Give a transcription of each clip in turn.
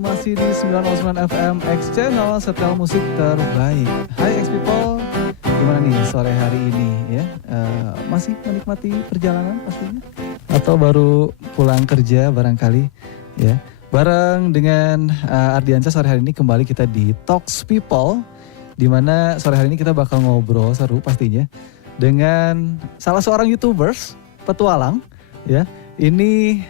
masih di 909 FM X Channel, setel musik terbaik. Hai X People, gimana nih sore hari ini ya? Masih menikmati perjalanan pastinya? Atau baru pulang kerja barangkali ya? Bareng dengan Ardiansyah sore hari ini kembali kita di Talks People, di mana sore hari ini kita bakal ngobrol seru pastinya dengan salah seorang YouTubers petualang ya. Ini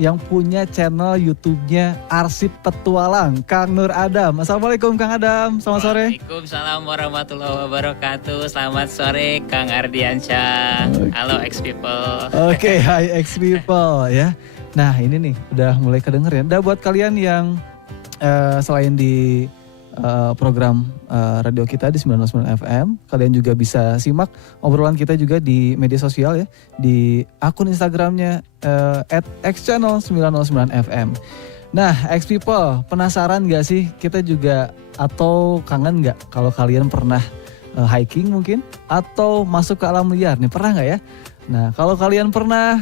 yang punya channel YouTube-nya Arsip Petualang, Kang Nur Adam. Assalamualaikum Kang Adam, selamat sore. Waalaikumsalam warahmatullahi wabarakatuh. Selamat sore Kang Ardiansyah. Halo X People. Oke, hai X People ya. Nah ini nih udah mulai kedenger ya. Udah buat kalian yang selain di program radio kita di 909 FM, kalian juga bisa simak obrolan kita juga di media sosial ya, di akun Instagramnya @xchannel909fm. Nah, X People, penasaran gak sih kita juga atau kangen gak kalau kalian pernah hiking mungkin atau masuk ke alam liar nih, pernah gak ya? Nah, kalau kalian pernah,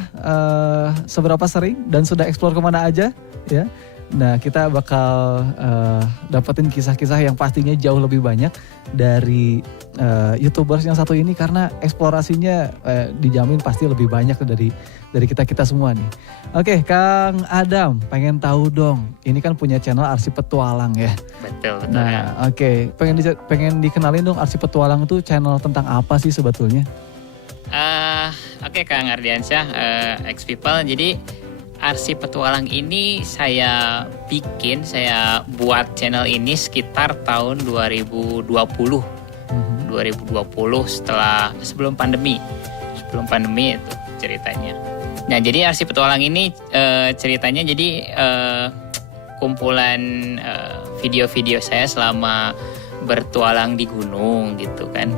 seberapa sering dan sudah eksplor kemana aja ya? Nah, kita bakal dapetin kisah-kisah yang pastinya jauh lebih banyak dari YouTubers yang satu ini, karena eksplorasinya dijamin pasti lebih banyak dari kita semua nih. Oke, Kang Adam, pengen tahu dong. Ini kan punya channel Arsip Petualang ya. Betul. Nah, oke, pengen dikenalin dong, Arsip Petualang itu channel tentang apa sih sebetulnya? Oke, Kang Ardiansyah, X People. Jadi Arsip Petualang ini saya buat channel ini sekitar tahun 2020 sebelum pandemi itu ceritanya. Nah, jadi Arsip Petualang ini ceritanya jadi kumpulan video-video saya selama bertualang di gunung gitu kan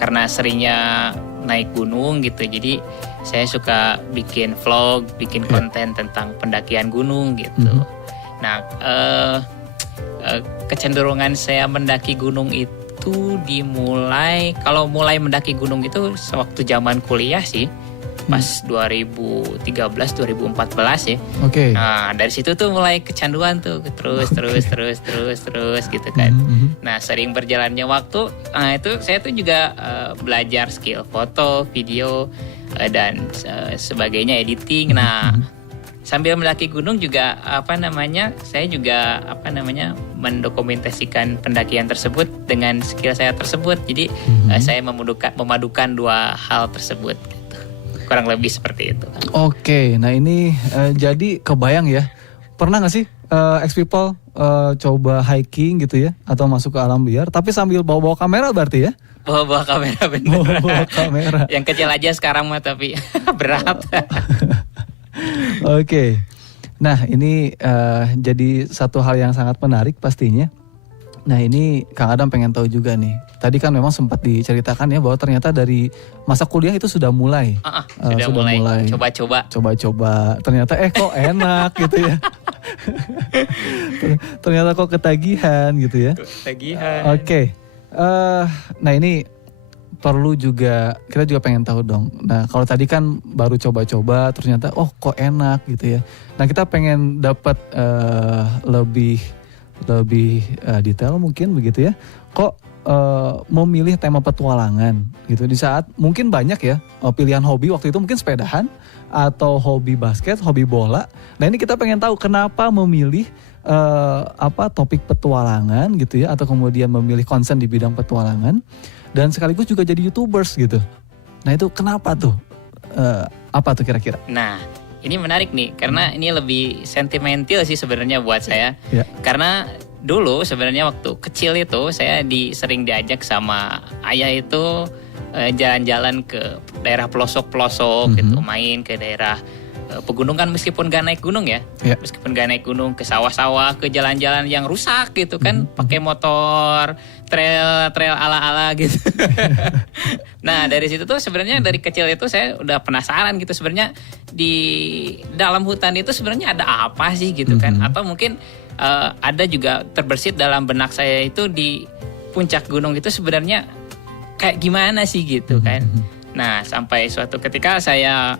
karena seringnya naik gunung gitu, jadi saya suka bikin vlog, bikin konten tentang pendakian gunung gitu. Nah, kecenderungan saya mendaki gunung itu kalau mulai mendaki gunung itu sewaktu zaman kuliah sih, pas 2013-2014 ya. Oke. Nah, dari situ tuh mulai kecanduan tuh, terus gitu kan. Nah, sering berjalannya waktu, itu saya tuh juga belajar skill foto, video, dan sebagainya, editing. Nah, sambil mendaki gunung juga saya juga mendokumentasikan pendakian tersebut dengan skill saya tersebut. Jadi saya memadukan dua hal tersebut. Kurang lebih seperti itu. Oke, nah ini jadi kebayang ya. Pernah gak sih X People coba hiking gitu ya, atau masuk ke alam liar tapi sambil bawa-bawa kamera berarti ya? Bawa kamera bener. Bawa kamera. Yang kecil aja sekarang mah, tapi berat. Oke. Nah, ini jadi satu hal yang sangat menarik pastinya. Nah, ini Kang Adam pengen tahu juga nih. Tadi kan memang sempat diceritakan ya bahwa ternyata dari masa kuliah itu sudah mulai. Sudah mulai Coba-coba. Ternyata kok enak gitu ya. Ternyata kok ketagihan gitu ya. Ketagihan. Oke. Nah, ini perlu juga, kita juga pengen tahu dong. Nah, kalau tadi kan baru coba-coba ternyata kok enak gitu ya. Nah, kita pengen dapat lebih detail mungkin begitu ya. Kok memilih tema petualangan gitu di saat mungkin banyak ya pilihan hobi waktu itu, mungkin sepedahan atau hobi basket, hobi bola. Nah, ini kita pengen tahu kenapa memilih topik petualangan gitu ya, atau kemudian memilih konsen di bidang petualangan dan sekaligus juga jadi YouTubers gitu. Nah, itu kenapa tuh? Apa tuh kira-kira? Nah, ini menarik nih, karena ini lebih sentimental sih sebenarnya buat saya. Ya. Karena dulu sebenarnya waktu kecil itu saya sering diajak sama ayah itu jalan-jalan ke daerah pelosok-pelosok gitu, main ke daerah pegunungan meskipun gak naik gunung ya. Meskipun gak naik gunung, ke sawah-sawah, ke jalan-jalan yang rusak gitu kan, pakai motor, trail ala-ala gitu. Nah, dari situ tuh sebenarnya dari kecil itu saya udah penasaran gitu, sebenarnya di dalam hutan itu sebenarnya ada apa sih gitu kan, atau mungkin ada juga terbersit dalam benak saya itu di puncak gunung itu sebenarnya kayak gimana sih gitu kan. Nah, sampai suatu ketika saya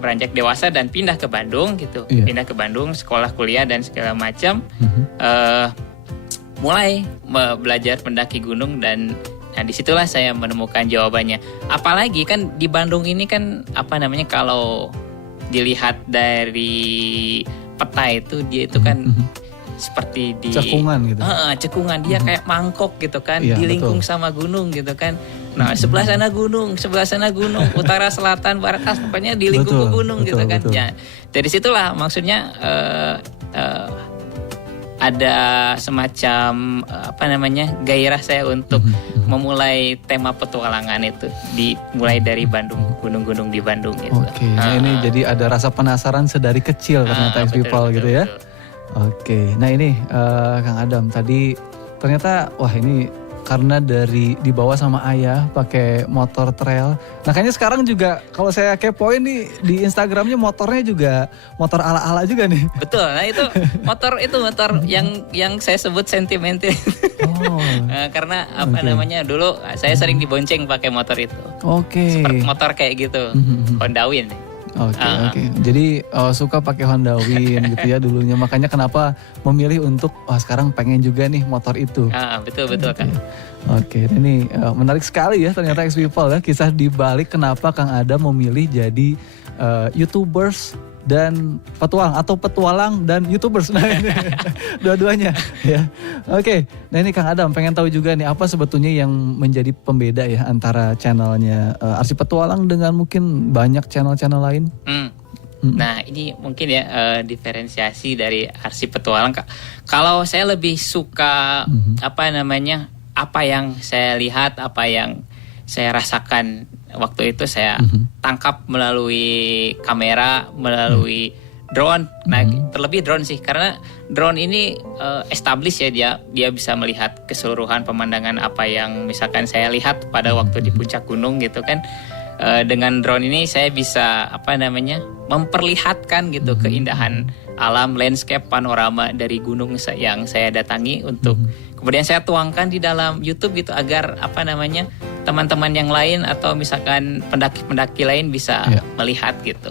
beranjak dewasa dan pindah ke Bandung gitu. Iya. Pindah ke Bandung, sekolah, kuliah dan segala macam. Mulai belajar mendaki gunung dan disitulah saya menemukan jawabannya. Apalagi kan di Bandung ini kan kalau dilihat dari peta itu dia itu kan seperti di cekungan gitu. Cekungan dia kayak mangkok gitu kan, Iya, dilingkung sama gunung gitu kan. Nah, sebelah sana gunung, utara, selatan, barat, pokoknya dilingkung ke gunung gitu kan. Betul. Ya, dari situlah maksudnya ada semacam gairah saya untuk memulai tema petualangan itu dimulai dari Bandung, gunung-gunung di Bandung gitu. Oke, nah ini jadi ada rasa penasaran sedari kecil ternyata X-People gitu ya. Betul. Oke, nah ini Kang Adam tadi ternyata wah ini karena dari dibawa sama ayah pakai motor trail. Nah kayaknya sekarang juga kalau saya kepoin nih di Instagramnya motornya juga motor ala-ala juga nih. Betul, nah itu motor yang saya sebut sentimental. Oh. Karena dulu saya sering dibonceng pakai motor itu. Oke. Seperti motor kayak gitu, Honda Win. Oke. Jadi suka pakai Honda Win gitu ya dulunya. Makanya kenapa memilih untuk sekarang pengen juga nih motor itu. Betul kan. Oke, ini menarik sekali ya ternyata X-People ya kisah dibalik kenapa Kang Adam memilih jadi YouTubers dan petualang dan YouTubers. Nah ini dua-duanya ya. Oke, nah ini Kang Adam pengen tahu juga nih apa sebetulnya yang menjadi pembeda ya antara channelnya Arsip Petualang dengan mungkin banyak channel-channel lain. Nah ini mungkin ya diferensiasi dari Arsip Petualang. Kalau saya lebih suka apa yang saya lihat, apa yang saya rasakan waktu itu saya tangkap melalui kamera, melalui drone. Nah, terlebih drone sih karena drone ini established ya dia bisa melihat keseluruhan pemandangan apa yang misalkan saya lihat pada waktu di puncak gunung gitu kan. Dengan drone ini saya bisa memperlihatkan gitu keindahan alam, landscape, panorama dari gunung yang saya datangi untuk kemudian saya tuangkan di dalam YouTube gitu agar teman-teman yang lain atau misalkan pendaki-pendaki lain bisa melihat gitu.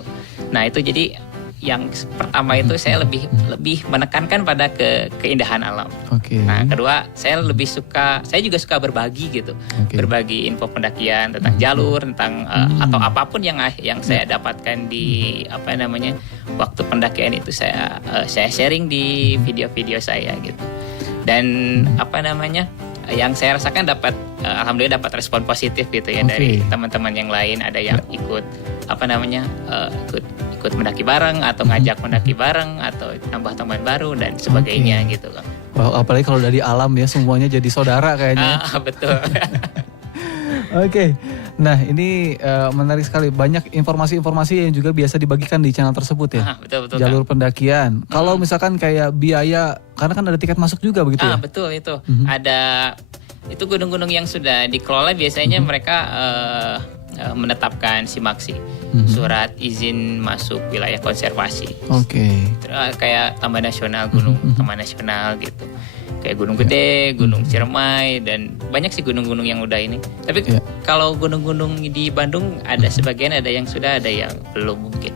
Nah itu jadi yang pertama itu saya lebih menekankan pada keindahan alam. Nah kedua saya juga suka berbagi gitu, berbagi info pendakian tentang jalur, tentang atau apapun yang saya dapatkan di waktu pendakian itu saya sharing di video-video saya gitu. Dan yang saya rasakan alhamdulillah dapat respon positif gitu ya dari teman-teman yang lain. Ada yang ikut ikut mendaki bareng atau ngajak mendaki bareng atau tambah teman baru dan sebagainya gitu kan. Wow, apalagi kalau dari alam ya semuanya jadi saudara kayaknya. Betul. Oke. Nah, ini menarik sekali. Banyak informasi-informasi yang juga biasa dibagikan di channel tersebut ya. Betul. Jalur pendakian. Kalau misalkan kayak biaya, karena kan ada tiket masuk juga begitu ya? Betul itu. Ada itu gunung-gunung yang sudah dikelola biasanya mereka menetapkan SIMAKSI, surat izin masuk wilayah konservasi. Kayak Taman Nasional Gunung, Taman Nasional gitu. Kayak Gunung Gede, Gunung Ciremai dan banyak sih gunung-gunung yang udah ini. Tapi kalau gunung-gunung di Bandung ada sebagian ada yang sudah, ada yang belum mungkin.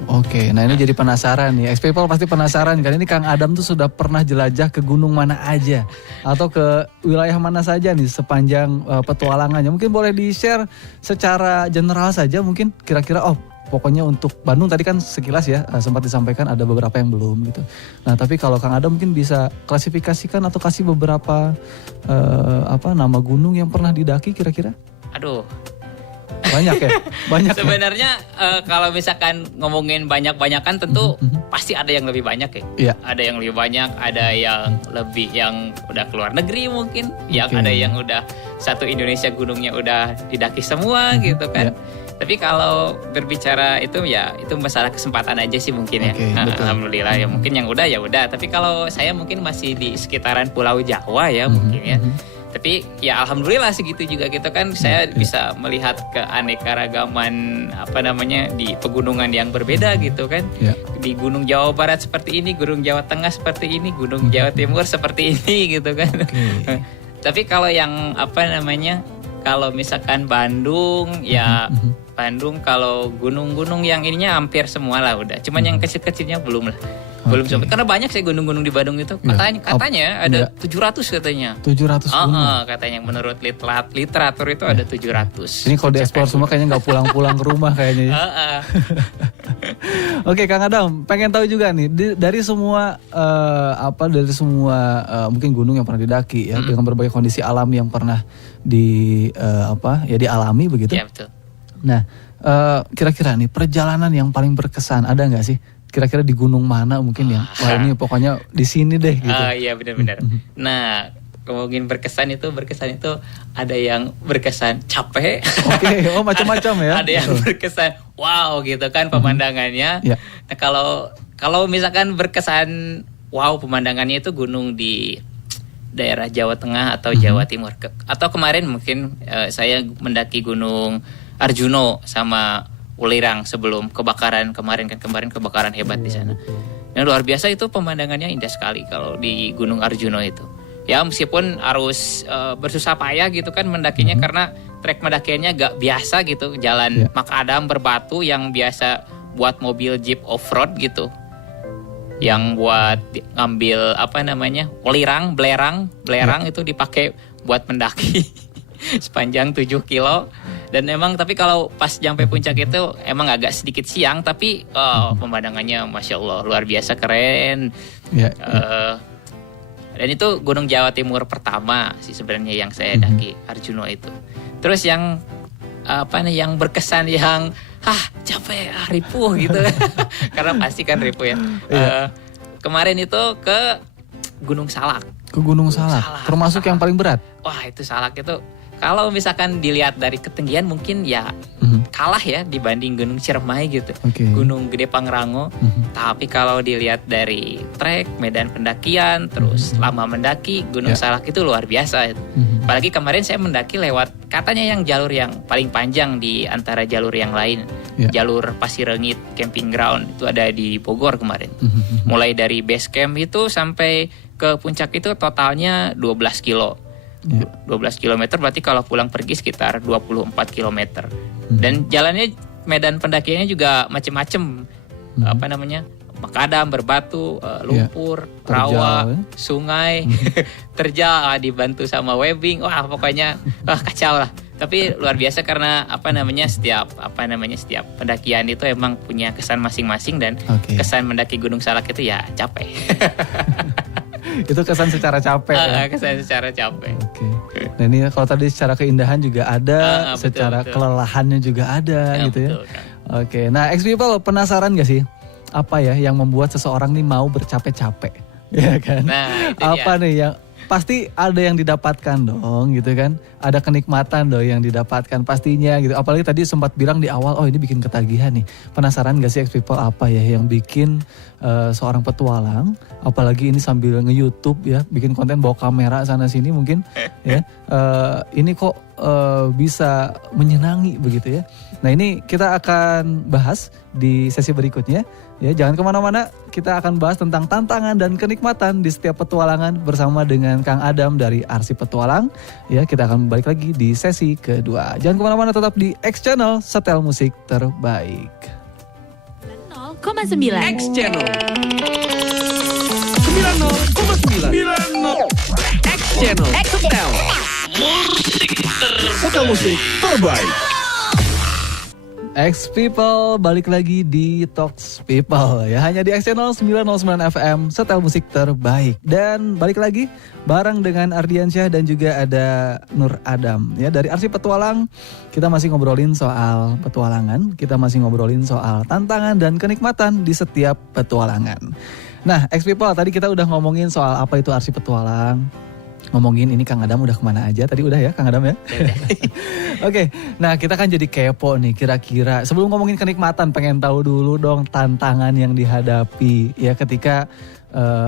Nah ini jadi penasaran nih. X-People pasti penasaran kan ini Kang Adam tuh sudah pernah jelajah ke gunung mana aja atau ke wilayah mana saja nih sepanjang petualangannya. Mungkin boleh di-share secara general saja mungkin kira-kira pokoknya untuk Bandung tadi kan sekilas ya sempat disampaikan ada beberapa yang belum gitu. Nah tapi kalau Kang Adam mungkin bisa klasifikasikan atau kasih beberapa nama gunung yang pernah didaki kira-kira? Aduh. Banyak ya? Banyak sebenarnya kalau misalkan ngomongin banyak-banyakan tentu pasti ada yang lebih banyak ya. Ada yang lebih banyak, ada yang udah keluar negeri mungkin, yang ada yang udah satu Indonesia gunungnya udah didaki semua gitu kan. Tapi kalau berbicara itu ya itu masalah kesempatan aja sih mungkin ya. Alhamdulillah ya mungkin yang udah ya udah. Tapi kalau saya mungkin masih di sekitaran Pulau Jawa ya mungkin ya. Tapi ya alhamdulillah segitu juga gitu kan saya bisa melihat keanekaragaman di pegunungan yang berbeda gitu kan. Di Gunung Jawa Barat seperti ini, Gunung Jawa Tengah seperti ini, Gunung Jawa Timur seperti ini gitu kan. Tapi kalau yang Kalau misalkan Bandung ya Bandung, kalau gunung-gunung yang ininya hampir semua lah udah. Cuman yang kecil-kecilnya belum lah. Belum sampai, karena banyak sih gunung-gunung di Bandung itu. Katanya ada 700 katanya. 700 gunung. Katanya menurut literatur itu ada 700. Ini kalau dieksplor semua kayaknya nggak pulang-pulang ke rumah kayaknya. Oke, Kang Adam, pengen tahu juga nih dari semua mungkin gunung yang pernah didaki ya, dengan berbagai kondisi alam yang pernah dialami begitu. Iya, betul. Nah, kira-kira nih perjalanan yang paling berkesan ada nggak sih? Kira-kira di gunung mana mungkin ya? Wah, ini pokoknya di sini deh gitu. Iya, benar-benar. Nah, mungkin berkesan itu ada yang berkesan capek. Oke, macam-macam ya. Ada yang berkesan wow gitu kan pemandangannya. Yeah. Nah, kalau misalkan berkesan wow pemandangannya itu gunung di daerah Jawa Tengah atau Jawa Timur. Atau kemarin mungkin saya mendaki Gunung Arjuno sama Ulirang sebelum kebakaran kemarin kebakaran hebat di sana. Yang luar biasa itu pemandangannya indah sekali kalau di Gunung Arjuno itu. Ya meskipun harus bersusah payah gitu kan mendakinya karena trek mendakinya gak biasa gitu, jalan makadam berbatu yang biasa buat mobil jeep off-road gitu. Yang buat ngambil belerang itu dipakai buat mendaki sepanjang 7 kilo. Dan emang tapi kalau pas sampai puncak itu emang agak sedikit siang, tapi pemandangannya Masya Allah luar biasa keren. Dan itu Gunung Jawa Timur pertama sih sebenarnya yang saya daki, Arjuno itu. Terus yang yang berkesan yang capek ripuh gitu. Karena pasti kan ripuh ya. Kemarin itu ke Gunung Salak. Ke Gunung Salak. Termasuk yang paling berat. Wah, itu Salak itu kalau misalkan dilihat dari ketinggian mungkin ya kalah ya dibanding Gunung Ciremai gitu. Gunung Gede Pangrango. Tapi kalau dilihat dari trek, medan pendakian, terus lama mendaki, Gunung Salak itu luar biasa. Apalagi kemarin saya mendaki lewat katanya yang jalur yang paling panjang di antara jalur yang lain. Jalur Pasirengit Camping Ground itu ada di Bogor kemarin. Mulai dari base camp itu sampai ke puncak itu totalnya 12 kilo. 12 km berarti kalau pulang pergi sekitar 24 km. Dan jalannya medan pendakiannya juga macam-macam. Makadam, berbatu, lumpur, rawa, sungai, terjal dibantu sama webbing. Wah, pokoknya kacau lah. Tapi luar biasa karena setiap pendakian itu emang punya kesan masing-masing dan kesan mendaki Gunung Salak itu ya capek. Itu kesan secara capek ya? Kesan secara capek. Nah ini kalau tadi secara keindahan juga ada, secara kelelahannya juga ada gitu ya. Betul. Nah X-People penasaran gak sih apa ya yang membuat seseorang nih mau bercapek-capek? Ya kan? Nah, apa nih yang pasti ada yang didapatkan dong gitu kan, ada kenikmatan dong yang didapatkan pastinya gitu. Apalagi tadi sempat bilang di awal, ini bikin ketagihan nih. Penasaran gak sih X-People apa ya yang bikin seorang petualang, apalagi ini sambil nge-YouTube ya, bikin konten bawa kamera sana sini mungkin ya, ini kok bisa menyenangi begitu ya. Nah ini kita akan bahas di sesi berikutnya ya, jangan kemana-mana, kita akan bahas tentang tantangan dan kenikmatan di setiap petualangan bersama dengan Kang Adam dari Arsip Petualang ya. Kita akan balik lagi di sesi kedua, jangan kemana-mana, tetap di X Channel, setel musik terbaik 0,9 X Channel 90,9 X Channel setel musik terbaik. X-People balik lagi di Talks People ya, hanya di X Channel 909 FM, setel musik terbaik. Dan balik lagi bareng dengan Ardiansyah dan juga ada Nur Adam ya dari Arsip Petualang. Kita masih ngobrolin soal petualangan, kita masih ngobrolin soal tantangan dan kenikmatan di setiap petualangan. Nah X-People, tadi kita udah ngomongin soal apa itu Arsip Petualang, ngomongin ini Kang Adam udah kemana aja tadi, udah ya Kang Adam ya. Oke, nah kita kan jadi kepo nih, kira-kira sebelum ngomongin kenikmatan pengen tahu dulu dong tantangan yang dihadapi ya ketika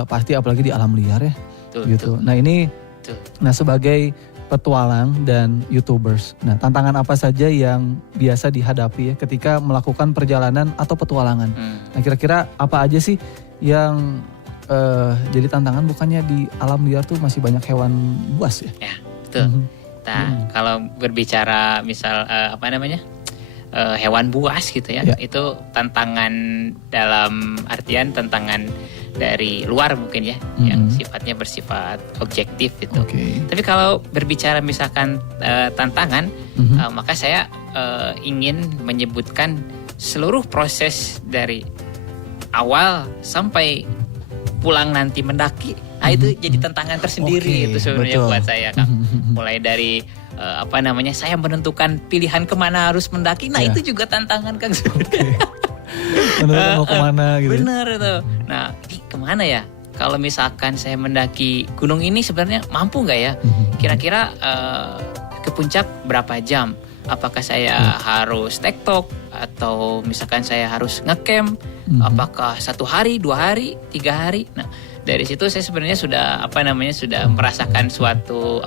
pasti apalagi di alam liar ya. Gitu. Nah ini nah sebagai petualang dan YouTubers, nah tantangan apa saja yang biasa dihadapi ya ketika melakukan perjalanan atau petualangan. Nah kira-kira apa aja sih yang jadi tantangan? Bukannya di alam liar tuh masih banyak hewan buas ya? Ya, betul. Nah, kalau berbicara misal hewan buas gitu ya, itu tantangan dalam artian tantangan dari luar mungkin ya, yang sifatnya bersifat objektif gitu. Tapi kalau berbicara misalkan tantangan, maka saya ingin menyebutkan seluruh proses dari awal sampai pulang nanti mendaki. Nah itu jadi tantangan tersendiri itu sebenarnya buat saya, Kang. Mulai dari saya menentukan pilihan kemana harus mendaki. Nah itu juga tantangan, Kang. Menentukan mau kemana gitu. Benar itu. Nah ini kemana ya? Kalau misalkan saya mendaki gunung ini sebenarnya mampu nggak ya? Kira-kira ke puncak berapa jam? Apakah saya harus tektok atau misalkan saya harus ngecamp? Apakah 1 hari, 2 hari, 3 hari? Nah dari situ saya sebenarnya sudah merasakan suatu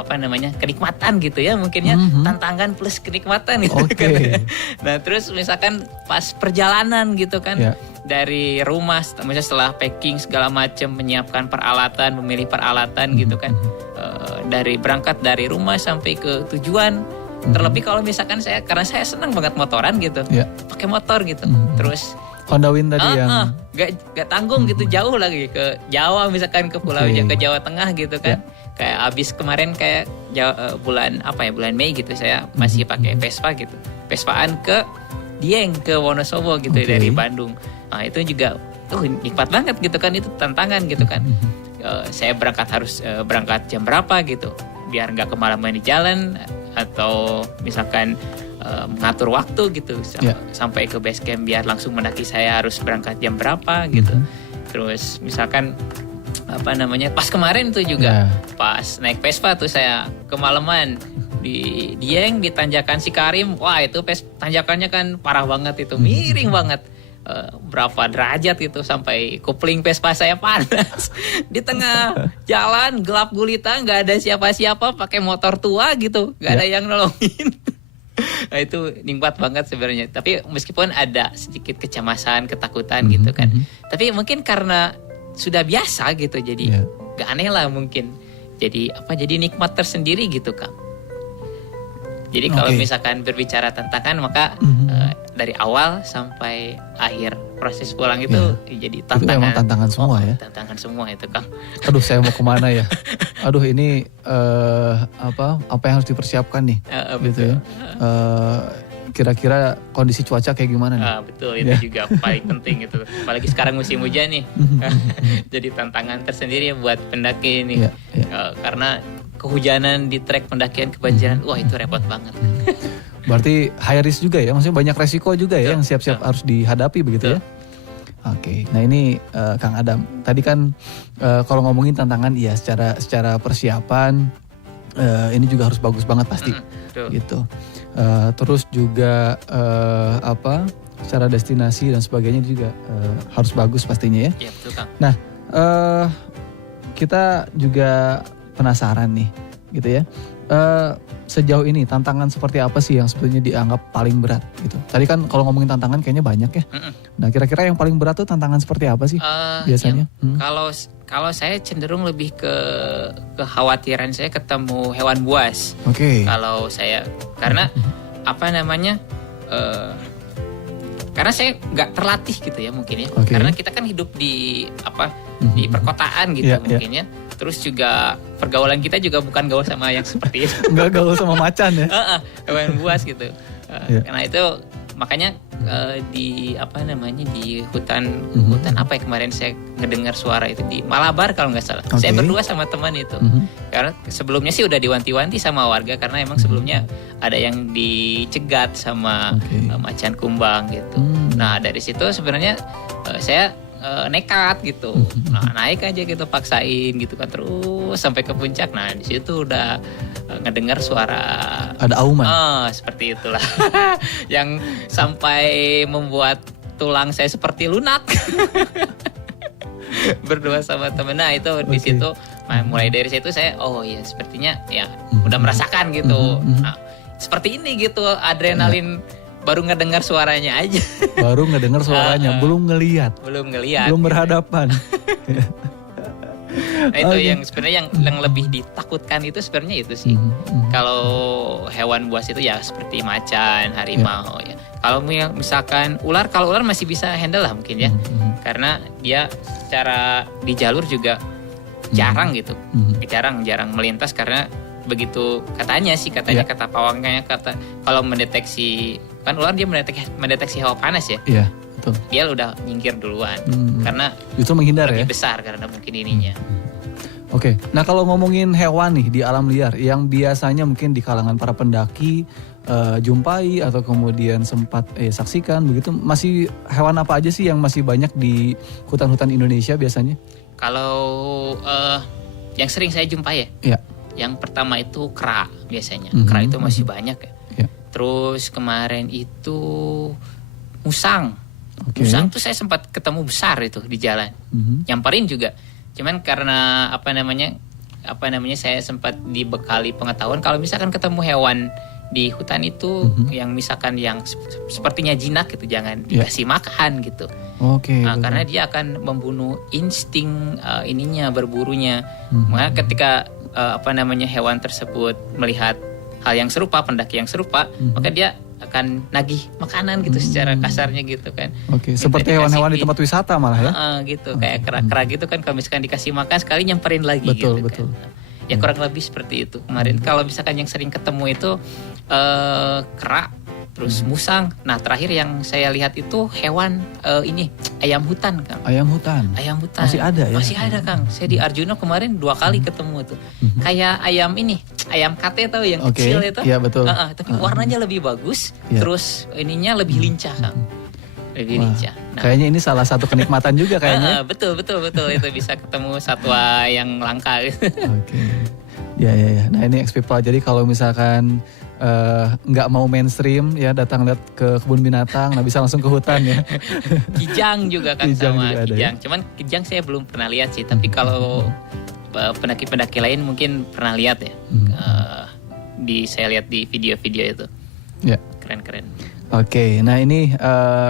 kenikmatan gitu ya, mungkin ya, tantangan plus kenikmatan gitu kan. Nah terus misalkan pas perjalanan gitu kan, dari rumah misalnya setelah packing segala macam, menyiapkan peralatan, memilih peralatan gitu kan, berangkat dari rumah sampai ke tujuan. Terlebih kalau misalkan karena saya senang banget motoran gitu, pakai motor gitu, terus Honda Win tadi yang gak tanggung gitu, jauh lagi ke Jawa misalkan, ke pulau ke Jawa Tengah gitu kan. Kayak abis kemarin kayak bulan Mei gitu, saya masih pakai Vespa gitu, Vespaan ke Dieng, ke Wonosobo gitu dari Bandung. Nah itu juga nikmat banget gitu kan, itu tantangan gitu kan. Saya harus berangkat jam berapa gitu, biar nggak kemalaman di jalan, atau misalkan mengatur waktu gitu sampai ke base camp, biar langsung mendaki saya harus berangkat jam berapa gitu. Terus misalkan pas kemarin tuh juga pas naik Vespa tuh saya kemalaman di Dieng, di tanjakan Sikarim. Wah itu tanjakannya kan parah banget itu, miring banget. Berapa derajat itu, sampai kopling Vespa saya panas di tengah jalan gelap gulita, nggak ada siapa-siapa, pakai motor tua gitu, nggak ada yang nolongin. Nah itu nikmat banget sebenarnya. Tapi meskipun ada sedikit kecemasan, ketakutan gitu kan, tapi mungkin karena sudah biasa gitu, jadi gak aneh lah mungkin. Jadi nikmat tersendiri gitu, Kang. Jadi kalau misalkan berbicara tantangan, maka dari awal sampai akhir proses pulang itu jadi tantangan. Itu memang tantangan semua ya. Tantangan semua itu, Kang. Aduh, saya mau kemana ya? Aduh, ini apa yang harus dipersiapkan nih? Gitu ya. Kira-kira kondisi cuaca kayak gimana nih? Betul, itu juga paling penting gitu. Apalagi sekarang musim hujan nih. Jadi tantangan tersendiri buat pendaki ini. Karena kehujanan di trek pendakian, kebanjiran, wah itu repot banget. Berarti high risk juga ya, maksudnya banyak resiko juga ya yang siap-siap harus dihadapi begitu ya. Oke, nah ini Kang Adam, tadi kan kalau ngomongin tantangan ya secara persiapan ini juga harus bagus banget pasti, gitu. Terus juga secara destinasi dan sebagainya juga harus bagus pastinya ya. Iya betul, Kang. Nah kita juga penasaran nih, gitu ya. Sejauh ini tantangan seperti apa sih yang sebetulnya dianggap paling berat gitu? Tadi kan kalau ngomongin tantangan kayaknya banyak ya. Nah kira-kira yang paling berat tuh tantangan seperti apa sih biasanya? Kalau saya cenderung lebih ke kekhawatiran saya ketemu hewan buas. Kalau saya karena karena saya nggak terlatih gitu ya mungkin ya. Karena kita kan hidup di di perkotaan gitu mungkin ya. Terus juga pergaulan kita juga bukan gaul sama yang seperti itu. Enggak gaul sama macan ya. Hewan buas gitu. Karena itu makanya di hutan apa ya kemarin saya ngedengar suara itu di Malabar kalau nggak salah. Saya berdua sama teman itu. Karena sebelumnya sih udah diwanti-wanti sama warga, karena emang sebelumnya ada yang dicegat sama macan kumbang gitu. Nah dari situ sebenarnya saya nekat gitu. Nah, naik aja gitu, paksain gitu kan, terus sampai ke puncak. Nah, di situ udah ngedengar suara ada auman. Seperti itulah. Yang sampai membuat tulang saya seperti lunak. Berdua sama temen. Nah, itu di situ mulai dari situ saya sepertinya ya udah merasakan gitu. Nah, seperti ini gitu, adrenalin baru ngedengar suaranya aja. Baru ngedengar suaranya, belum ngelihat. Belum ngelihat. Belum berhadapan. Nah, itu Oke. yang sebenarnya yang lebih ditakutkan itu sebenarnya itu sih. Kalau hewan buas itu ya seperti macan, harimau ya. Kalau misalkan ular, kalau ular masih bisa handle lah mungkin ya. Karena dia secara di jalur juga jarang gitu. Jarang melintas karena begitu katanya kata pawangnya kalau mendeteksi kan ular dia mendeteksi hawa panas ya. Iya, betul. Dia udah nyingkir duluan karena Justru menghindar ya. lebih besar karena mungkin ininya. Oke, nah kalau ngomongin hewan nih di alam liar yang biasanya mungkin di kalangan para pendaki jumpai atau kemudian sempat saksikan begitu, masih hewan apa aja sih yang masih banyak di hutan-hutan Indonesia biasanya? Kalau yang sering saya jumpai ya, Iya. yang pertama itu kera biasanya. Mhm, Kera itu masih banyak ya. Iya. Terus kemarin itu musang. Oke. Musang tuh saya sempat ketemu besar itu di jalan. Nyamperin juga. Cuman karena apa namanya saya sempat dibekali pengetahuan kalau misalkan ketemu hewan di hutan itu yang misalkan yang sepertinya jinak gitu jangan dikasih makan gitu. Oke. Nah, karena dia akan membunuh insting berburunya. Makanya ketika hewan tersebut melihat hal yang serupa, pendaki yang serupa, maka dia akan nagih makanan gitu secara kasarnya gitu kan. Oke, Minta seperti hewan-hewan di dikasih tempat wisata malah ya. gitu kayak kera-kera gitu kan kalau misalkan dikasih makan sekali nyamperin lagi Betul, gitu betul. kan. Ya kurang lebih seperti itu. Kemarin kalau misalkan yang sering ketemu itu kera, terus musang. Nah, terakhir yang saya lihat itu hewan ayam hutan, Kang. Ayam hutan. Ayam hutan. Masih ada ya? Masih ada, Kang. Saya di Arjuna kemarin 2 kali ketemu tuh. Kayak ayam kate tahu yang Oke, kecil itu. iya, betul. Tapi warnanya lebih bagus, Iya. terus ininya lebih lincah, Kang. Lebih Wah, lincah. Nah, kayaknya ini salah satu kenikmatan juga kayaknya. betul itu bisa ketemu satwa yang langka gitu. Oke. Ya. Nah ini ex-people. Jadi kalau misalkan nggak mau mainstream ya datang lihat ke kebun binatang, nah bisa langsung ke hutan ya. Kijang juga kan Kijang sama juga ada, kijang. Cuman kijang saya belum pernah lihat sih. Tapi kalau pendaki-pendaki lain mungkin pernah lihat ya. Saya lihat di video-video itu. Ya. Keren-keren. Oke. Nah ini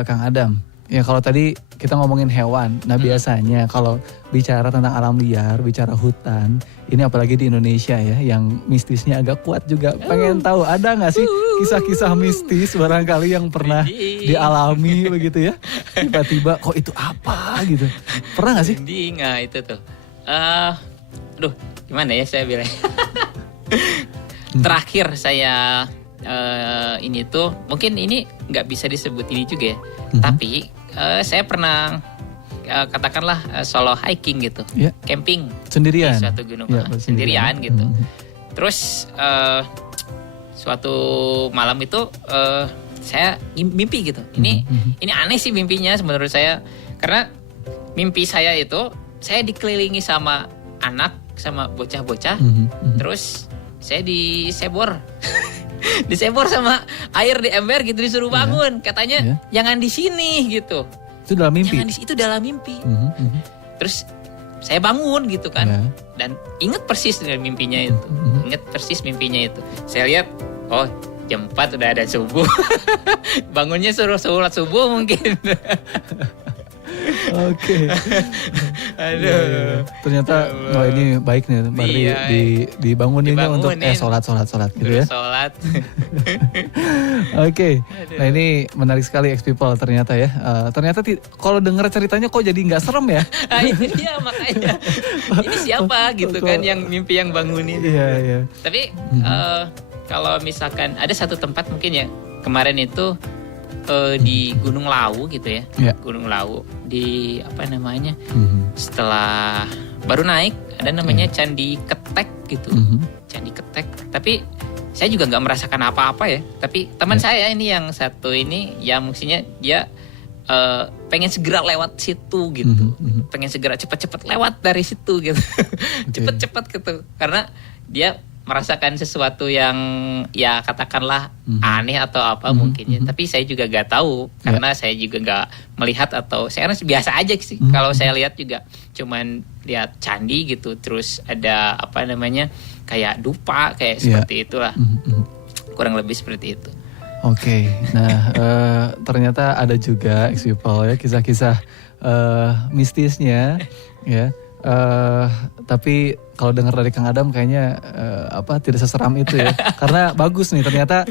Kang Adam. Ya kalau tadi kita ngomongin hewan. Nah biasanya kalau bicara tentang alam liar, bicara hutan, ini apalagi di Indonesia ya, yang mistisnya agak kuat juga. Pengen tahu ada nggak sih kisah-kisah mistis barangkali yang pernah dialami begitu ya? Tiba-tiba kok itu apa gitu? Pernah nggak sih? Merinding, nah itu tuh. Aduh, gimana ya saya bilang? Terakhir saya ini tuh, mungkin ini nggak bisa disebut ini juga ya. Tapi saya pernah katakanlah solo hiking gitu, camping Sendirian? di suatu gunung, Ya, sendirian gitu. Terus suatu malam itu saya mimpi gitu. Ini aneh sih mimpinya menurut saya, karena mimpi saya itu saya dikelilingi sama anak, sama bocah-bocah, terus saya disebor. Disebor sama air di ember gitu, disuruh bangun, katanya jangan di sini gitu. Itu dalam mimpi? Itu dalam mimpi. Terus saya bangun gitu kan, dan ingat persis dengan mimpinya itu. Ingat persis mimpinya itu. Saya lihat, oh jam 4 udah ada subuh. Bangunnya suruh sholat subuh mungkin. Oke. Aduh. Ya. Ternyata ini baik nih, berarti dibanguninnya untuk sholat gitu ya. Sholat. Oke. Nah ini menarik sekali ex-people ternyata ya. Ternyata kalau denger ceritanya kok jadi nggak serem ya? Ini dia makanya. Ini siapa gitu kan yang mimpi yang bangunin. Iya. Tapi kalau misalkan ada satu tempat mungkin ya kemarin itu di Gunung Lawu gitu ya. Gunung Lawu di apa namanya? Setelah baru naik ada namanya Candi Ketek gitu. Candi Ketek. Tapi saya juga nggak merasakan apa-apa ya. Tapi teman saya ini yang satu ini ya maksudnya dia pengen segera lewat situ gitu. Pengen segera cepat-cepat lewat dari situ gitu. Cepat-cepat gitu. Karena dia merasakan sesuatu yang ya katakanlah aneh atau apa mungkin ya. Tapi saya juga gak tahu karena saya juga gak melihat atau saya rasa biasa aja sih. Kalau saya lihat juga cuman lihat candi gitu, terus ada apa namanya kayak dupa kayak seperti itulah. Kurang lebih seperti itu. Oke. Nah ternyata ada juga ex-people ya kisah-kisah mistisnya ya. Tapi kalau dengar dari Kang Adam kayaknya tidak seseram itu ya. Karena bagus nih ternyata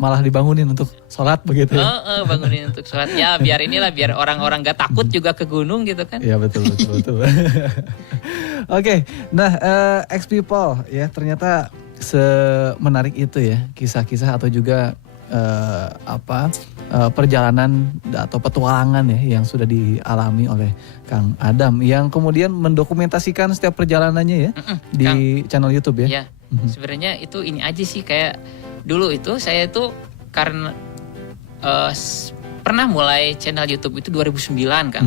malah dibangunin untuk sholat begitu ya. Bangunin untuk sholat. Ya biar orang-orang gak takut juga ke gunung gitu kan. Iya betul. Oke, nah X People ya ternyata semenarik itu ya kisah-kisah atau juga perjalanan atau petualangan ya yang sudah dialami oleh Kang Adam yang kemudian mendokumentasikan setiap perjalanannya ya di channel YouTube ya. Ya, sebenarnya itu ini aja sih kayak dulu itu saya itu karena pernah mulai channel YouTube itu 2009 kan,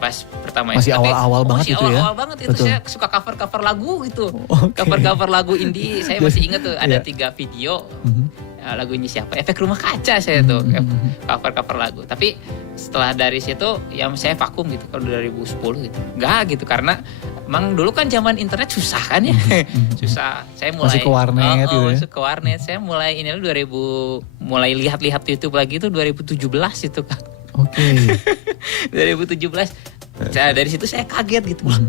pas pertama masih awal-awal banget itu ya. Awal banget itu betul. saya suka cover lagu gitu. Okay. Cover lagu indie. Saya masih ingat tuh ada 3 video. Lagunya siapa? Efek Rumah Kaca saya tuh cover lagu. Tapi setelah dari situ ya saya vakum gitu kalau 2010 gitu. Enggak gitu karena emang dulu kan zaman internet susah kan ya. Susah. Saya mulai masih ke warnet gitu ya. Masuk ke warnet. Saya mulai mulai lihat-lihat YouTube lagi itu 2017 itu kan. Oke. 2017. Nah, dari situ saya kaget gitu. Wah,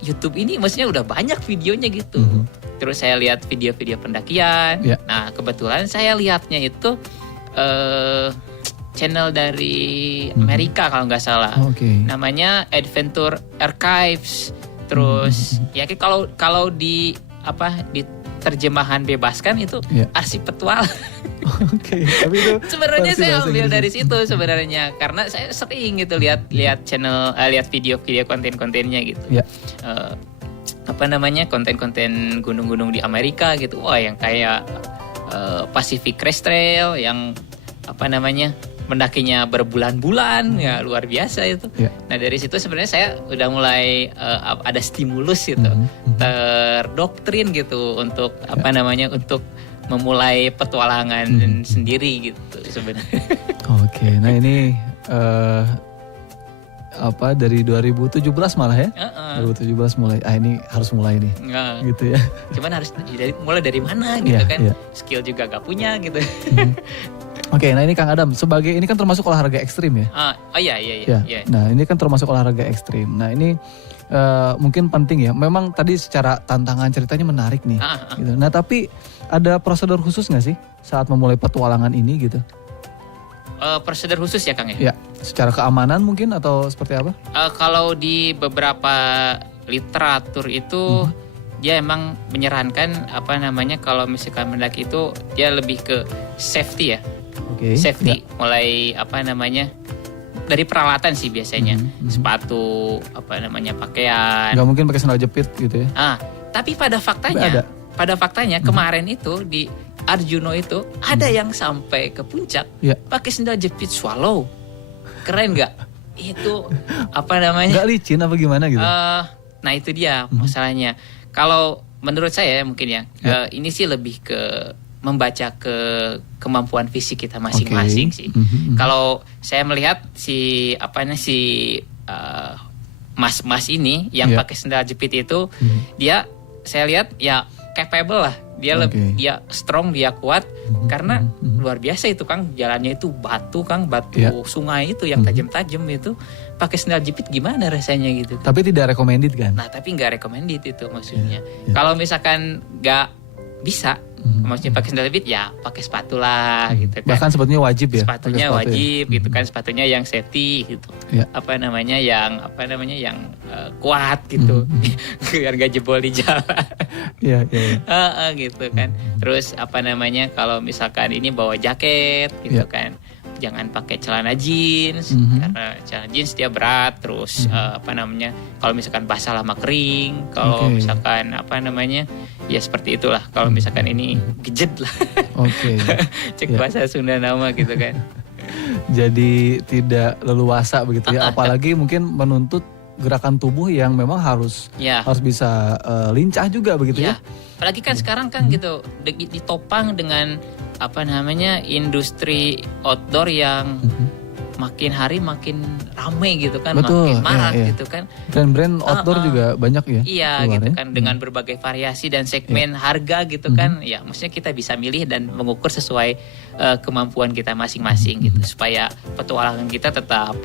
YouTube ini maksudnya udah banyak videonya gitu. Terus saya lihat video-video pendakian. Yeah. Nah, kebetulan saya lihatnya itu channel dari Amerika kalau nggak salah. Okay. Namanya Adventure Archives. Terus ya kalau di terjemahan bebaskan itu arsip petualang. Oke, tapi itu sebenarnya saya ambil dari situ sebenarnya karena saya sering gitu lihat channel lihat video-video konten-kontennya gitu. Yeah. Konten-konten gunung-gunung di Amerika gitu. Wah, yang kayak Pacific Crest Trail yang mendakinya berbulan-bulan ya luar biasa itu. Yeah. Nah dari situ sebenarnya saya udah mulai ada stimulus gitu, terdoktrin gitu untuk untuk memulai petualangan sendiri gitu sebenarnya. Oke, nah ini dari 2017 malah ya? 2017 mulai. Ini harus mulai nih. Gitu ya. Cuman harus mulai dari mana gitu kan? Skill juga gak punya gitu. Oke, nah ini Kang Adam, sebagai ini kan termasuk olahraga ekstrim ya? Iya. Nah ini kan termasuk olahraga ekstrim. Nah ini mungkin penting ya. Memang tadi secara tantangan ceritanya menarik nih. Gitu. Nah tapi ada prosedur khusus nggak sih saat memulai petualangan ini gitu? Prosedur khusus ya Kang ya? Ya, secara keamanan mungkin atau seperti apa? Kalau di beberapa literatur itu dia emang menyarankan kalau misalkan mendaki itu dia lebih ke safety ya. Okay. Safety mulai dari peralatan sih biasanya sepatu pakaian. Nggak mungkin pakai sandal jepit gitu ya? Tapi pada faktanya kemarin itu di Arjuno itu ada yang sampai ke puncak pakai sandal jepit swallow. Keren nggak? Itu Nggak licin apa gimana gitu? Nah itu dia masalahnya. Kalau menurut saya mungkin ya ini sih lebih ke membaca ke kemampuan fisik kita masing-masing sih. Kalau saya melihat mas ini yang pakai sandal jepit itu dia saya lihat ya capable lah. Dia strong, dia kuat karena luar biasa itu Kang, jalannya itu batu sungai itu yang tajam-tajam itu pakai sandal jepit gimana rasanya gitu. Tapi tidak recommended kan? Nah, tapi nggak recommended itu maksudnya. Kalau misalkan nggak bisa maksudnya pakai sandal jepit ya pakai sepatu lah gitu kan. Bahkan sepatunya wajib ya. Sepatunya wajib gitu kan, sepatunya yang safety gitu. Yang kuat gitu. Biar gak jebol di jalan. Iya. Gitu kan. Terus kalau misalkan ini bawa jaket gitu kan. Jangan pakai celana jeans karena celana jeans dia berat. Terus kalau misalkan basah lama kering, kalau misalkan ya seperti itulah. Kalau misalkan ini gejet lah. Cek bahasa Sunda nama gitu kan. Jadi tidak leluasa begitu ya. Apalagi mungkin menuntut gerakan tubuh yang memang harus bisa lincah juga begitu ya. Apalagi kan sekarang kan gitu ditopang dengan industri outdoor yang makin hari makin rame gitu kan, Betul, makin marak iya. gitu kan. Brand-brand outdoor juga banyak ya. Iya keluar gitu ya. kan, dengan berbagai variasi dan segmen harga gitu kan. Ya maksudnya kita bisa milih dan mengukur sesuai kemampuan kita masing-masing gitu, supaya petualangan kita tetap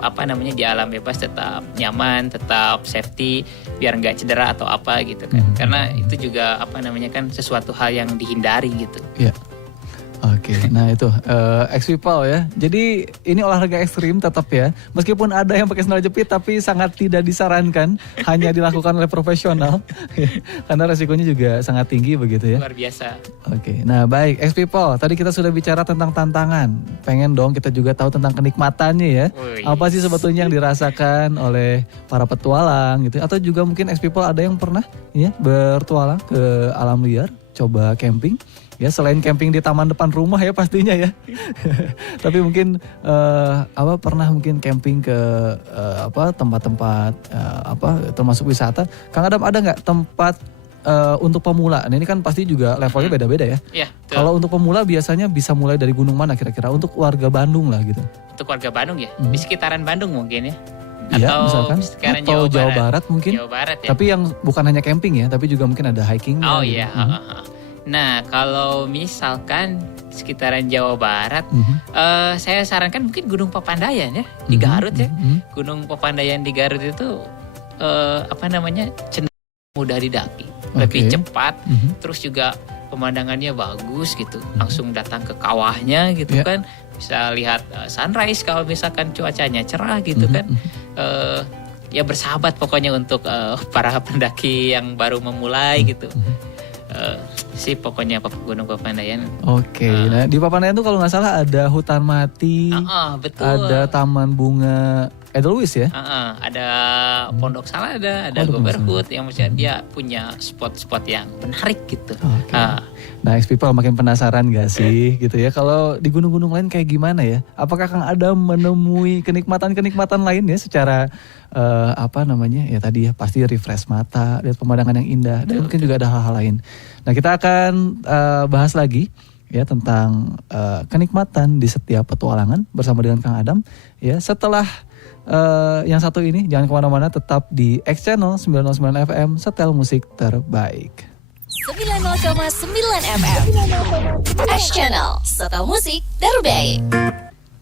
di alam bebas tetap nyaman, tetap safety, biar nggak cedera atau apa gitu kan. Karena itu juga kan sesuatu hal yang dihindari gitu. Iya. Oke, nah itu X-People ya. Jadi ini olahraga ekstrim tetap ya. Meskipun ada yang pakai sandal jepit, tapi sangat tidak disarankan. Hanya dilakukan oleh profesional. Karena resikonya juga sangat tinggi begitu ya. Luar biasa. Oke, nah baik X-People. Tadi kita sudah bicara tentang tantangan. Pengen dong kita juga tahu tentang kenikmatannya ya. Apa sih sebetulnya yang dirasakan oleh para petualang gitu. Atau juga mungkin X-People ada yang pernah ya bertualang ke alam liar, coba camping. Ya selain camping di taman depan rumah ya pastinya ya. Tapi mungkin pernah mungkin camping ke tempat-tempat termasuk wisata. Kang Adam ada nggak tempat untuk pemula? Nah, ini kan pasti juga levelnya beda-beda ya. Iya. Kalau untuk pemula biasanya bisa mulai dari gunung mana kira-kira untuk warga Bandung lah gitu. Untuk warga Bandung ya, di sekitaran Bandung mungkin ya. Iya, Atau misalkan sekitaran atau Jawa Barat mungkin. Jawa Barat ya. Tapi yang bukan hanya camping ya, tapi juga mungkin ada hiking. Oh iya. Nah, kalau misalkan sekitaran Jawa Barat, saya sarankan mungkin Gunung Papandayan ya di Garut ya. Gunung Papandayan di Garut itu cenderung mudah didaki, lebih cepat, terus juga pemandangannya bagus gitu. Langsung datang ke kawahnya gitu kan, bisa lihat sunrise kalau misalkan cuacanya cerah gitu kan. Ya bersahabat pokoknya untuk para pendaki yang baru memulai gitu. Pokoknya Gunung Papandayan. Oke, nah di Papandayan tuh kalau nggak salah ada hutan mati, betul. ada taman bunga Edelweiss ya. Ada Pondok Salada, ada Goberhut yang maksudnya dia punya spot-spot yang menarik gitu. Nah, X-People makin penasaran gak sih gitu ya, kalau di gunung-gunung lain kayak gimana ya? Apakah Kang Adam menemui kenikmatan-kenikmatan lain ya secara ya tadi ya pasti refresh mata, lihat pemandangan yang indah dan mungkin juga ada hal-hal lain. Nah, kita akan bahas lagi ya tentang kenikmatan di setiap petualangan bersama dengan Kang Adam ya setelah yang satu ini. Jangan kemana-mana, tetap di X Channel 909 FM, setel musik terbaik. 90,9 FM X Channel, setel musik terbaik.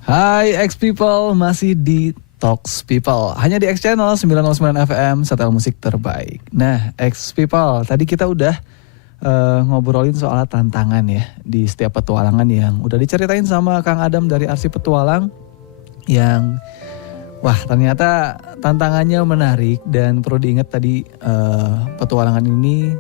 Hai X People, masih di Talks People hanya di X Channel 909 FM, setel musik terbaik. Nah X People, tadi kita udah ngobrolin soal tantangan ya di setiap petualangan yang udah diceritain sama Kang Adam dari Arsip Petualang, yang wah ternyata tantangannya menarik. Dan perlu diingat tadi petualangan ini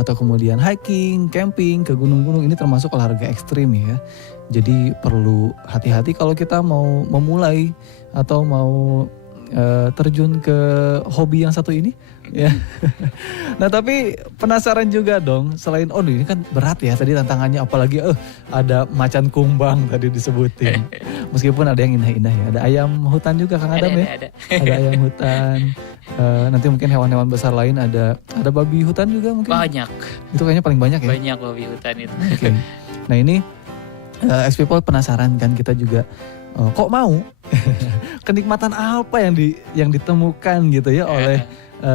atau kemudian hiking, camping ke gunung-gunung ini termasuk olahraga ekstrim ya. Jadi perlu hati-hati kalau kita mau memulai atau mau terjun ke hobi yang satu ini ya. Nah tapi penasaran juga dong, selain ini kan berat ya tadi tantangannya, apalagi ada macan kumbang tadi disebutin. Meskipun ada yang indah-indah ya, ada ayam hutan juga Kang Adam ya. Ada ayam hutan. Nanti mungkin hewan-hewan besar lain, ada babi hutan juga mungkin. Banyak. Itu kayaknya paling banyak ya. Banyak babi hutan itu. Okay. Nah ini X-People penasaran kan, kita juga kok mau kenikmatan apa yang ditemukan gitu ya oleh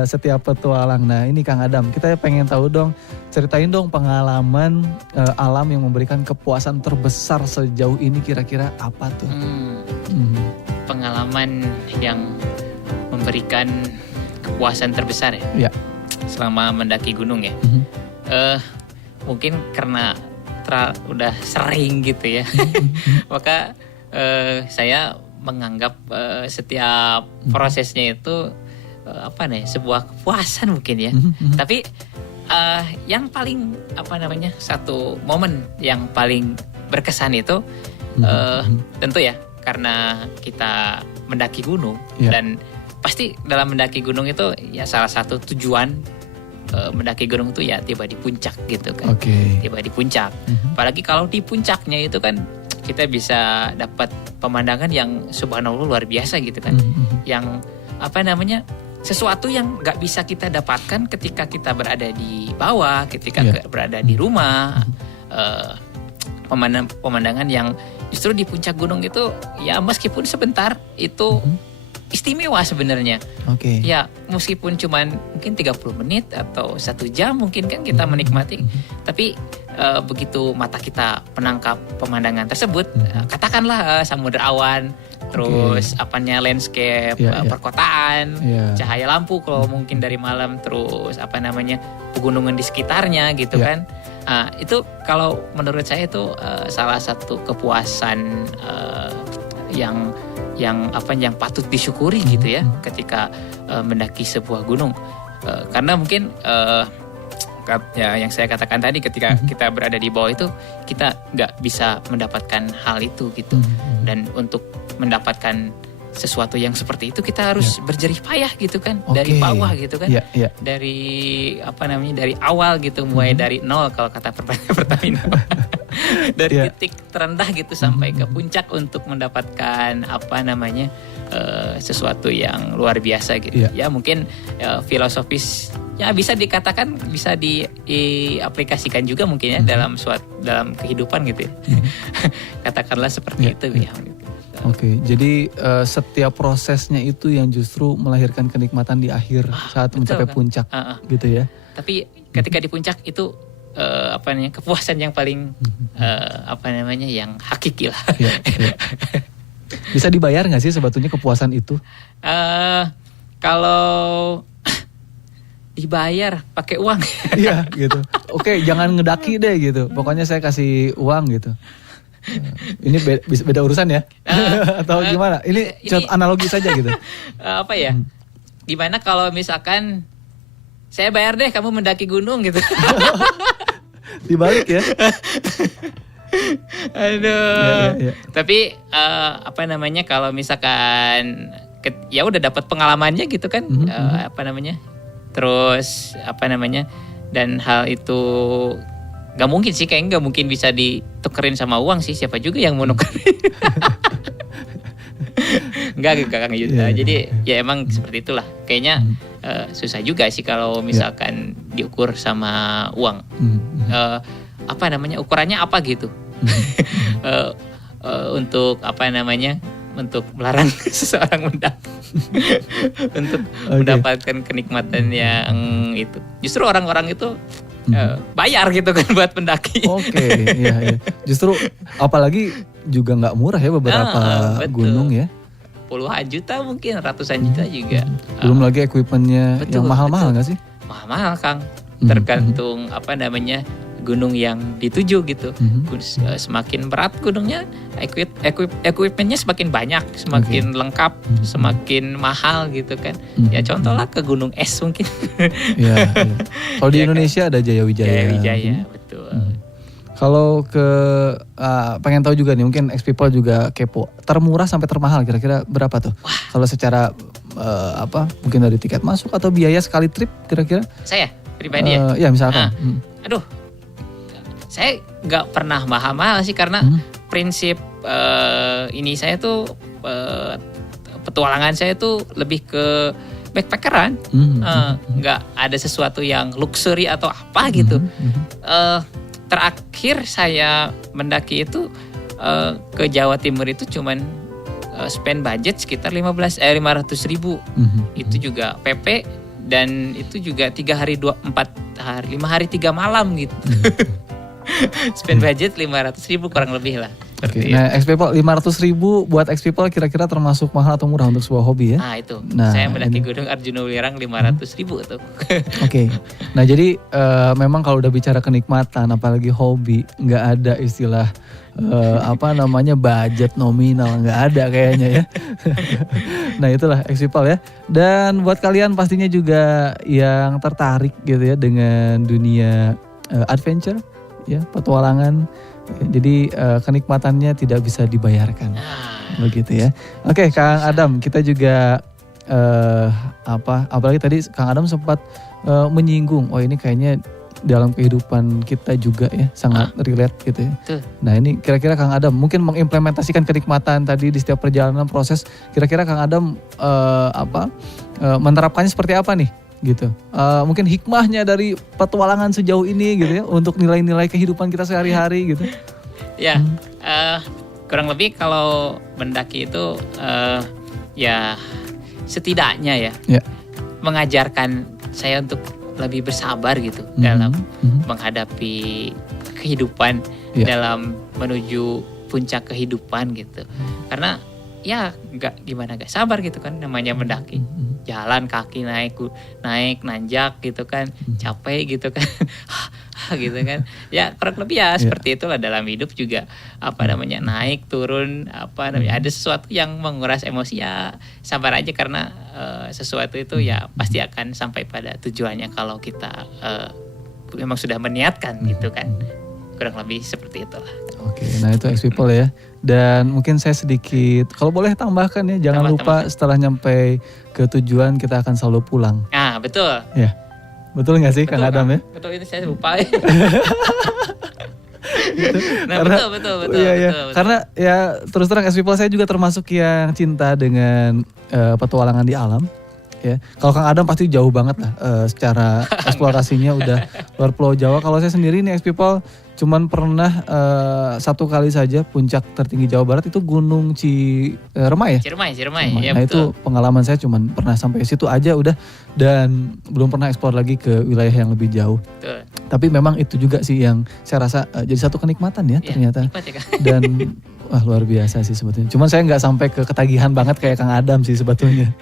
setiap petualang. Nah ini Kang Adam, kita pengen tahu dong, ceritain dong pengalaman alam yang memberikan kepuasan terbesar sejauh ini, kira-kira apa tuh? Pengalaman yang memberikan kepuasan terbesar ya? Selama mendaki gunung ya. Mungkin karena udah sering gitu ya. Maka saya menganggap setiap prosesnya itu sebuah kepuasan mungkin ya. Tapi yang paling satu momen yang paling berkesan itu tentu ya karena kita mendaki gunung. Dan pasti dalam mendaki gunung itu ya salah satu tujuan mendaki gunung itu ya tiba di puncak gitu kan. Tiba di puncak. Apalagi kalau di puncaknya itu kan kita bisa dapat pemandangan yang subhanallah luar biasa gitu kan. Yang sesuatu yang nggak bisa kita dapatkan ketika kita berada di bawah, ketika berada di rumah. Pemandangan yang justru di puncak gunung itu ya meskipun sebentar itu istimewa sebenarnya. Oke. Ya meskipun cuman mungkin 30 menit atau 1 jam mungkin kan kita menikmati, tapi begitu mata kita menangkap pemandangan tersebut, katakanlah samudra awan, terus apanya landscape, perkotaan, cahaya lampu kalau mungkin dari malam, terus apa namanya pegunungan di sekitarnya gitu kan. Itu kalau menurut saya itu salah satu kepuasan yang patut disyukuri gitu ya ketika mendaki sebuah gunung. Karena mungkin ya yang saya katakan tadi, ketika kita berada di bawah itu kita nggak bisa mendapatkan hal itu gitu. Dan untuk mendapatkan sesuatu yang seperti itu kita harus berjerih payah gitu kan, dari bawah gitu kan, dari apa namanya, dari awal gitu, mulai dari nol kalau kata Pertamina. Dari titik terendah gitu sampai ke puncak untuk mendapatkan apa namanya sesuatu yang luar biasa gitu. Ya mungkin filosofis ya bisa dikatakan, bisa diaplikasikan juga mungkin ya dalam kehidupan gitu ya. Katakanlah seperti itu ya. Oke, jadi setiap prosesnya itu yang justru melahirkan kenikmatan di akhir saat mencapai puncak, gitu ya. Tapi ketika di puncak itu apa namanya, kepuasan yang paling apa namanya, yang hakiki lah. Bisa dibayar nggak sih sebetulnya kepuasan itu? Kalau dibayar pakai uang. Iya gitu. Oke, jangan ngedaki deh gitu. Pokoknya saya kasih uang gitu. Ini beda urusan ya? Atau gimana? Ini analogi saja gitu. Apa ya? Gimana kalau misalkan saya bayar deh kamu mendaki gunung gitu. Dibalik ya? Aduh. Ya. Tapi apa namanya, kalau misalkan ya udah dapat pengalamannya gitu kan, apa namanya? Terus apa namanya? Dan hal itu gak mungkin sih, kayaknya gak mungkin bisa ditukerin sama uang sih. Siapa juga yang mau nukerin. Enggak gitu. Jadi ya emang seperti itulah. Kayaknya susah juga sih kalau misalkan diukur sama uang. Apa namanya, ukurannya apa gitu. Untuk apa namanya, untuk melarang seseorang mendaki. Untuk mendapatkan kenikmatan yang itu. Justru orang-orang itu bayar gitu kan buat pendaki. Oke, iya. Justru apalagi juga nggak murah ya beberapa gunung ya. Puluhan juta mungkin, ratusan juta juga. Belum lagi equipmentnya yang mahal-mahal nggak sih? Mahal Kang. Tergantung apa namanya, gunung yang dituju gitu. Semakin berat gunungnya, equipmentnya semakin banyak, semakin lengkap, semakin mahal gitu kan. Ya contohlah ke Gunung Es mungkin. Iya. Kalau di Indonesia ada Jaya Wijaya. Jaya Wijaya, betul. Kalau ke pengen tahu juga nih, mungkin ex-people juga kepo. Termurah sampai termahal kira-kira berapa tuh? Kalau secara mungkin dari tiket masuk atau biaya sekali trip kira-kira? Saya pribadi ya? Ya misalkan. Aduh, saya nggak pernah mahal-mahal sih, karena prinsip ini saya tuh petualangan saya tuh lebih ke backpackeran, nggak ada sesuatu yang luxury atau apa gitu. Terakhir saya mendaki itu ke Jawa Timur itu cuman spend budget sekitar 500.000. Itu juga PP, dan itu juga 5 hari 3 malam gitu. Spend budget 500.000 kurang lebih lah. Nah, ex-people 500.000 buat ex-people kira-kira termasuk mahal atau murah untuk sebuah hobi ya? Nah itu, saya mendaki Gunung Arjuna Welirang 500.000 tuh. Oke. Nah jadi memang kalau udah bicara kenikmatan, apalagi hobi, nggak ada istilah budget nominal, nggak ada kayaknya ya. Nah itulah ex-people ya. Dan buat kalian pastinya juga yang tertarik gitu ya dengan dunia adventure, ya petualangan. Jadi kenikmatannya tidak bisa dibayarkan, begitu ya. Oke, Kang Adam, kita juga apalagi tadi Kang Adam sempat menyinggung, ini kayaknya dalam kehidupan kita juga ya sangat relate gitu ya. Nah ini kira-kira Kang Adam mungkin mengimplementasikan kenikmatan tadi di setiap perjalanan proses. Kira-kira Kang Adam menerapkannya seperti apa nih? Gitu, mungkin hikmahnya dari petualangan sejauh ini gitu ya, untuk nilai-nilai kehidupan kita sehari-hari gitu. Ya, kurang lebih kalau mendaki itu ya setidaknya ya mengajarkan saya untuk lebih bersabar gitu dalam menghadapi kehidupan, dalam menuju puncak kehidupan gitu. Karena ya gak sabar gitu kan, namanya mendaki. Jalan kaki naik nanjak gitu kan, capek gitu kan. Gitu kan. Ya kurang lebih ya seperti itulah dalam hidup juga, naik turun, ada sesuatu yang menguras emosi, ya sabar aja karena sesuatu itu ya pasti akan sampai pada tujuannya kalau kita memang sudah meniatkan gitu kan. Kurang lebih seperti itulah. Oke, nah itu X People ya. Dan mungkin saya sedikit, kalau boleh tambahkan ya, jangan lupa setelah nyampe ke tujuan kita akan selalu pulang. Ah, betul. Ya, betul nggak sih, Kang Adam ya? Betul, itu saya lupa. Nah, karena, betul. Betul. Karena ya terus terang X People saya juga termasuk yang cinta dengan petualangan di alam. Ya, kalau Kang Adam pasti jauh banget lah secara eksplorasinya udah luar Pulau Jawa. Kalau saya sendiri nih X People cuman pernah satu kali saja puncak tertinggi Jawa Barat itu Gunung Ciremai ya. Ciremai. Ya, nah betul. itu pengalaman saya cuman pernah sampai situ aja udah, dan belum pernah eksplor lagi ke wilayah yang lebih jauh. Betul. Tapi memang itu juga sih yang saya rasa jadi satu kenikmatan ya ternyata. Nikmat ya, Kang. Dan wah luar biasa sih sebetulnya. Cuman saya nggak sampai ke ketagihan banget kayak Kang Adam sih sebetulnya.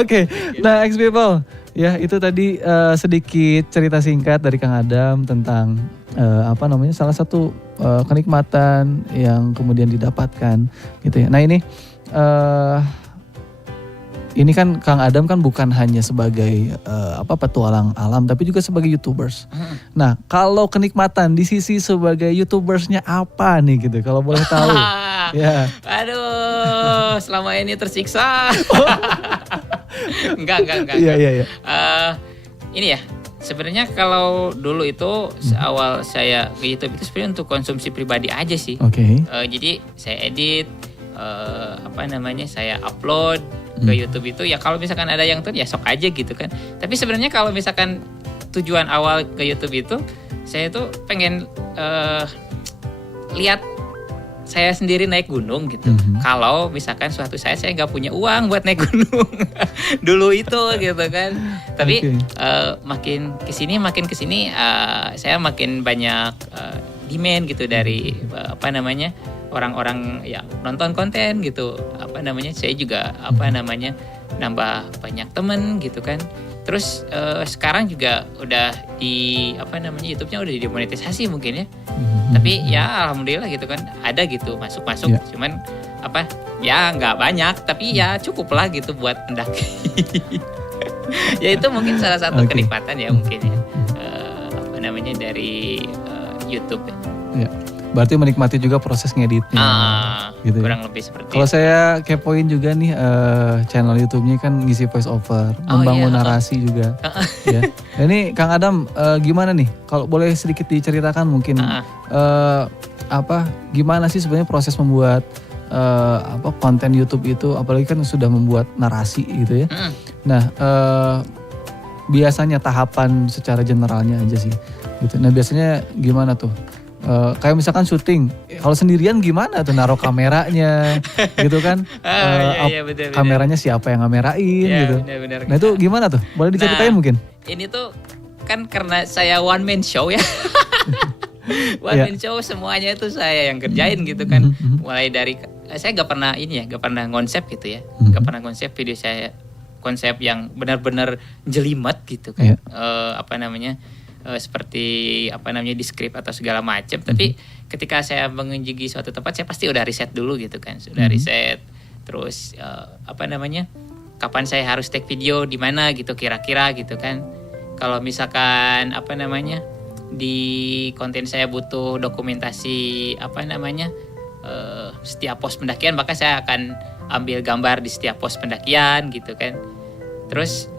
Oke, nah X People, ya itu tadi sedikit cerita singkat dari Kang Adam tentang salah satu kenikmatan yang kemudian didapatkan gitu ya. Nah ini kan Kang Adam kan bukan hanya sebagai petualang alam, tapi juga sebagai YouTubers. Nah, kalau kenikmatan di sisi sebagai YouTubersnya apa nih gitu? Kalau boleh tahu. Ya. Aduh, selama ini tersiksa. Enggak. Iya. Ini ya, sebenarnya kalau dulu itu awal saya ke YouTube itu sebenarnya untuk konsumsi pribadi aja sih. Oke. Jadi saya edit, saya upload ke YouTube itu ya, kalau misalkan ada yang ya sok aja gitu kan. Tapi sebenarnya kalau misalkan tujuan awal ke YouTube itu, saya tuh pengen lihat saya sendiri naik gunung gitu. Kalau misalkan suatu saya nggak punya uang buat naik gunung dulu itu gitu kan. Tapi makin kesini saya makin banyak demand gitu dari orang-orang yang nonton konten gitu. Saya juga nambah banyak temen gitu kan. Terus sekarang juga udah YouTube-nya udah dimonetisasi mungkin ya. Tapi ya alhamdulillah gitu kan, ada gitu masuk. Cuman ya nggak banyak, tapi ya cukup lah gitu buat mendaki. Ya itu mungkin salah satu kenikmatan ya mungkin ya. Dari YouTube. Ya. Berarti menikmati juga proses ngeditnya. Gitu kurang lebih seperti itu. Kalau saya kepoin juga nih channel YouTube-nya kan ngisi voice over, membangun narasi juga. Ya. Nah, ini Kang Adam gimana nih? Kalau boleh sedikit diceritakan mungkin gimana sih sebenarnya proses membuat konten YouTube itu, apalagi kan sudah membuat narasi gitu ya. Nah, biasanya tahapan secara generalnya aja sih gitu. Nah, biasanya gimana tuh? Kayak misalkan syuting, kalau sendirian gimana tuh naruh kameranya gitu kan? Bener. Kameranya siapa yang ngamerain gitu? Bener. Nah itu gimana tuh? Boleh diceritain mungkin? Ini tuh kan karena saya one man show ya. One man show semuanya itu saya yang kerjain gitu kan. Mulai dari saya gak pernah konsep gitu ya. Gak pernah konsep video saya, konsep yang benar-benar jelimet gitu kan. Seperti di skrip atau segala macam. Tapi ketika saya mengunjungi suatu tempat, saya pasti udah riset dulu gitu kan. Sudah riset, terus kapan saya harus take video di mana gitu kira-kira gitu kan. Kalau misalkan di konten saya butuh dokumentasi setiap pos pendakian, maka saya akan ambil gambar di setiap pos pendakian gitu kan. Terus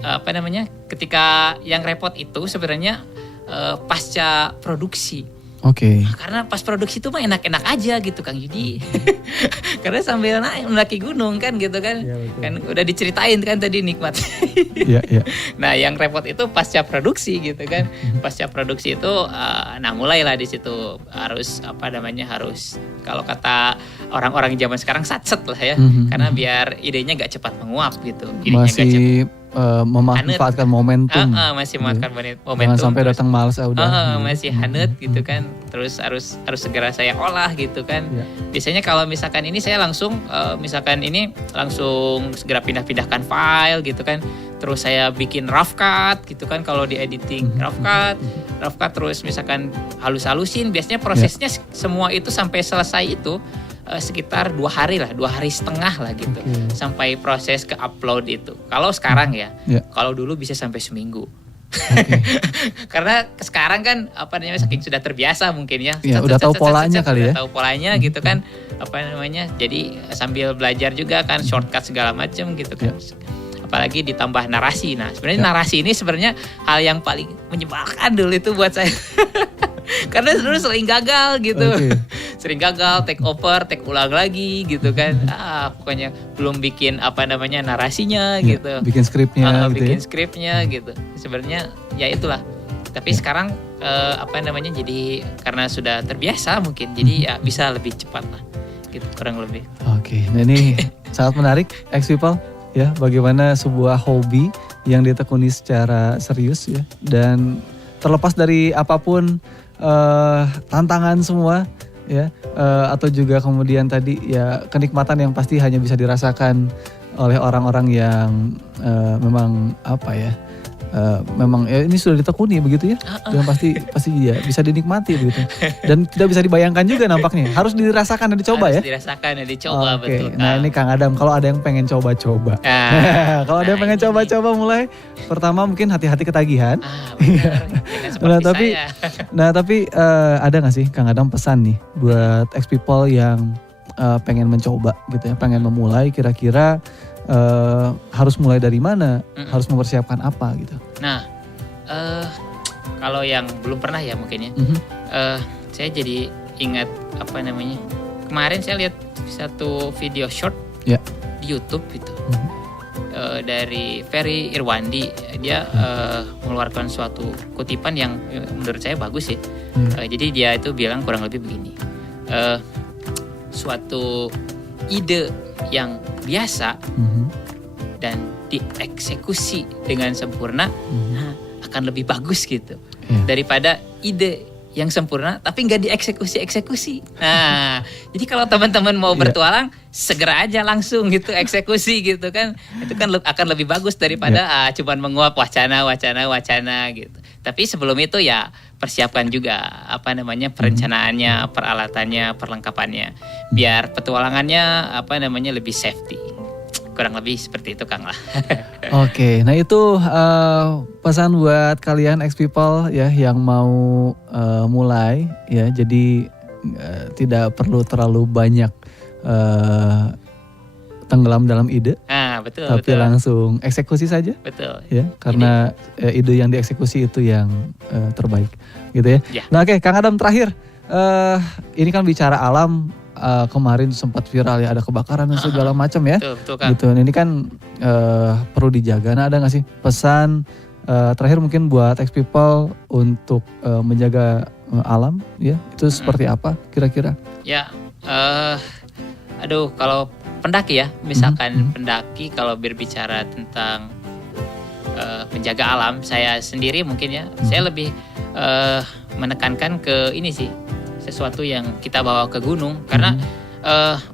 ketika yang repot itu sebenarnya pasca produksi. Oke. Karena pas produksi itu mah enak-enak aja gitu Kang Yudi. Karena sambil naik mendaki gunung kan gitu kan. Iya, betul. Kan udah diceritain kan tadi nikmat. Iya. Nah, yang repot itu pasca produksi gitu kan. Pasca produksi itu nah mulailah di situ harus harus kalau kata orang-orang zaman sekarang satset lah ya. Karena biar idenya gak cepat menguap gitu. Idenya gak cepat Masih memanfaatkan momentum. masih makan momentum. Jangan sampai datang males udah. Masih hangat gitu kan. Terus harus segera saya olah gitu kan. Iya. Biasanya kalau misalkan ini saya langsung langsung segera pindah-pindahkan file gitu kan. Terus saya bikin rough cut gitu kan kalau di editing rough cut terus misalkan halus-halusin. Biasanya prosesnya semua itu sampai selesai itu sekitar 2 hari setengah lah gitu. Sampai proses ke upload itu. Kalau sekarang ya, kalau dulu bisa sampai seminggu. Karena sekarang kan saking sudah terbiasa mungkin ya. Udah tahu polanya kali ya. Udah tahu polanya gitu kan. Jadi sambil belajar juga kan shortcut segala macam gitu kan. Apalagi ditambah narasi. Nah, sebenarnya narasi ini sebenarnya hal yang paling menyebalkan dulu itu buat saya. Karena dulu sering gagal gitu. Sering gagal, take ulang lagi gitu kan. Pokoknya belum bikin narasinya gitu. Bikin skripnya gitu. Bikin skripnya gitu. Sebenarnya ya itulah. Tapi sekarang jadi karena sudah terbiasa mungkin. Jadi ya bisa lebih cepat lah. Gitu kurang lebih. Oke. Nah, ini sangat menarik X People ya, bagaimana sebuah hobi yang ditekuni secara serius ya, dan terlepas dari apapun tantangan semua ya, atau juga kemudian tadi ya kenikmatan yang pasti hanya bisa dirasakan oleh orang-orang yang memang memang ya ini sudah ditekuni begitu ya, dan pasti ya bisa dinikmati begitu, dan tidak bisa dibayangkan juga nampaknya, harus dirasakan dan dicoba harus ya. Dirasakan dan dicoba. Oke. Betul. Nah ini Kang Adam, kalau ada yang pengen coba-coba, kalau ada yang pengen coba-coba mulai, pertama mungkin hati-hati ketagihan. Benar. Seperti Tapi ada nggak sih Kang Adam pesan nih buat X People yang pengen mencoba gitu ya, pengen memulai, kira-kira harus mulai dari mana, harus mempersiapkan apa gitu? Nah, kalau yang belum pernah ya mungkin ya, saya jadi ingat kemarin saya lihat satu video short di YouTube gitu. Dari Ferry Irwandi, dia mengeluarkan suatu kutipan yang menurut saya bagus sih. Jadi dia itu bilang kurang lebih begini, suatu ide yang biasa dan dieksekusi dengan sempurna akan lebih bagus gitu daripada ide yang sempurna tapi nggak dieksekusi. Nah, jadi kalau teman-teman mau bertualang, segera aja langsung gitu eksekusi gitu kan. Itu kan akan lebih bagus daripada cuman menguap wacana gitu. Tapi sebelum itu ya persiapkan juga perencanaannya, peralatannya, perlengkapannya, biar petualangannya lebih safety. Kurang lebih seperti itu Kang lah. Oke, nah itu pesan buat kalian X People ya yang mau mulai ya. Jadi tidak perlu terlalu banyak tenggelam dalam ide. Betul. Tapi langsung eksekusi saja. Betul. Ya, karena ide yang dieksekusi itu yang terbaik, gitu ya. Nah, oke, Kang Adam terakhir. Ini kan bicara alam. Kemarin sempat viral ya, ada kebakaran dan segala macam ya. Betul, Kang. Gitu. Ini kan perlu dijaga. Nah, ada nggak sih pesan terakhir mungkin buat X People untuk menjaga alam ya? Itu seperti apa kira-kira? Ya, kalau pendaki ya, misalkan pendaki kalau berbicara tentang menjaga alam, saya sendiri mungkin ya, saya lebih menekankan ke ini sih, sesuatu yang kita bawa ke gunung, karena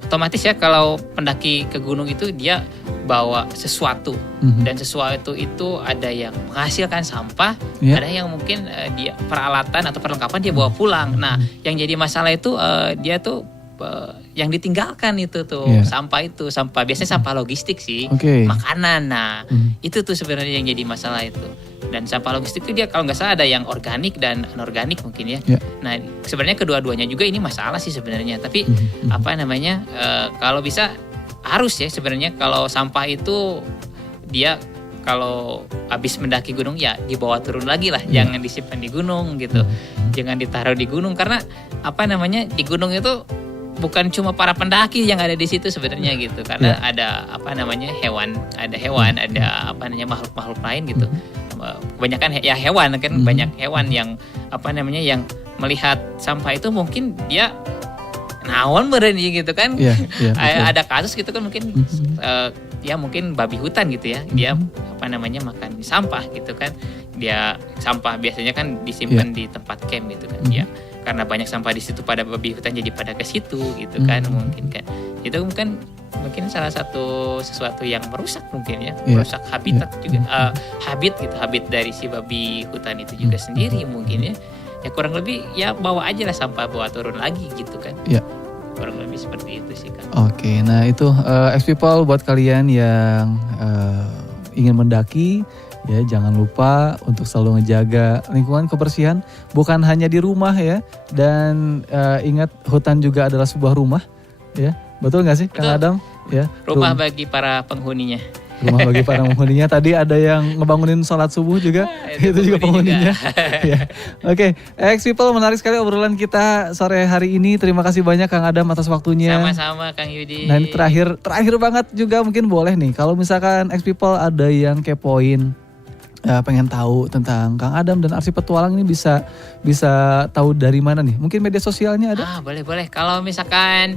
otomatis ya kalau pendaki ke gunung itu dia bawa sesuatu, dan sesuatu itu ada yang menghasilkan sampah, ada yang mungkin dia peralatan atau perlengkapan dia bawa pulang. Nah, yang jadi masalah itu dia tuh yang ditinggalkan itu tuh sampah biasanya sampah logistik sih, makanan. Nah, itu tuh sebenarnya yang jadi masalah itu. Dan sampah logistik itu dia kalau nggak salah ada yang organik dan anorganik mungkin ya. Nah, sebenarnya kedua-duanya juga ini masalah sih sebenarnya. Tapi kalau bisa harus ya sebenarnya kalau sampah itu dia kalau habis mendaki gunung ya dibawa turun lagi lah, jangan disimpan di gunung gitu, jangan ditaruh di gunung karena apa namanya di gunung itu bukan cuma para pendaki yang ada di situ sebenarnya gitu, karena ada apa namanya hewan, ada apa namanya makhluk-makhluk lain gitu. Kebanyakan ya hewan kan, banyak hewan yang apa namanya yang melihat sampah itu mungkin dia naon meureun gitu kan. Ada kasus gitu kan mungkin ya mungkin babi hutan gitu ya, dia apa namanya makan sampah gitu kan, dia sampah biasanya kan disimpan di tempat camp gitu kan, ya karena banyak sampah di situ pada babi hutan jadi pada ke situ gitu kan, mungkin kan itu mungkin salah satu sesuatu yang merusak mungkin ya, merusak habitat juga, habit dari si babi hutan itu juga sendiri mungkin ya kurang lebih ya bawa aja lah sampah, bawa turun lagi gitu kan. Kurang lebih seperti itu sih kan. Oke, nah itu X-People buat kalian yang ingin mendaki, ya jangan lupa untuk selalu ngejaga lingkungan kebersihan, bukan hanya di rumah ya, dan ingat hutan juga adalah sebuah rumah, ya betul nggak sih Kang Adam? Ya, rumah bagi para penghuninya. Rumah bagi para penghuninya. Tadi ada yang ngebangunin sholat subuh juga, itu juga penghuninya. Ya. Oke, X-People, menarik sekali obrolan kita sore hari ini. Terima kasih banyak Kang Adam atas waktunya. Sama-sama Kang Yudi. Nah ini terakhir banget juga mungkin boleh nih, kalau misalkan X-People ada yang kepoin, pengen tahu tentang Kang Adam dan Arsip Petualang ini bisa tahu dari mana nih? Mungkin media sosialnya ada? Boleh. Kalau misalkan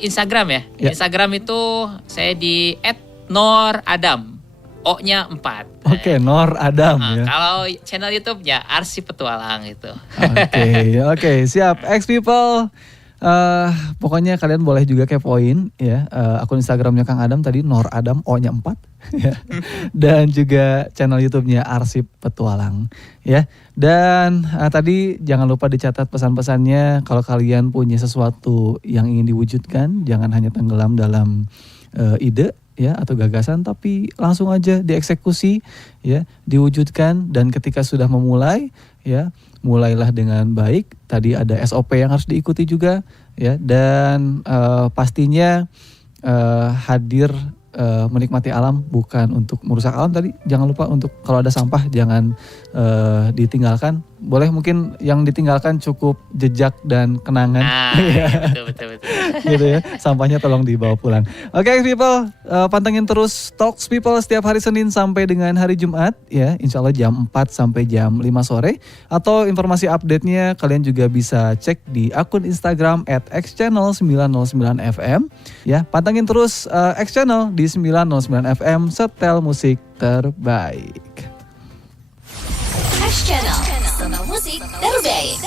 Instagram ya. Instagram itu saya di @noradam. O-nya 4. Oke, Nor Adam ya. Kalau channel YouTube ya Arsip Petualang itu. Oke, siap. X-People, pokoknya kalian boleh juga kepoin ya akun Instagramnya Kang Adam tadi, Nor Adam, O-nya 4 ya. Dan juga channel YouTube-nya Arsip Petualang ya. Dan tadi jangan lupa dicatat pesan-pesannya, kalau kalian punya sesuatu yang ingin diwujudkan, jangan hanya tenggelam dalam ide ya atau gagasan, tapi langsung aja dieksekusi ya, diwujudkan. Dan ketika sudah memulai ya, mulailah dengan baik. Tadi ada SOP yang harus diikuti juga ya, dan pastinya hadir menikmati alam, bukan untuk merusak alam. Tadi jangan lupa untuk kalau ada sampah jangan ditinggalkan. Boleh mungkin yang ditinggalkan cukup jejak dan kenangan. Betul. Gitu ya. Sampahnya tolong dibawa pulang. Oke, People, pantengin terus Talks People setiap hari Senin sampai dengan hari Jumat ya. Insya Allah jam 4 sampai jam 5 sore. Atau informasi update-nya kalian juga bisa cek di akun Instagram @xchannel909fm ya. Pantengin terus X-Channel di 909fm, setel musik terbaik. X-Channel, setel musik terbaik.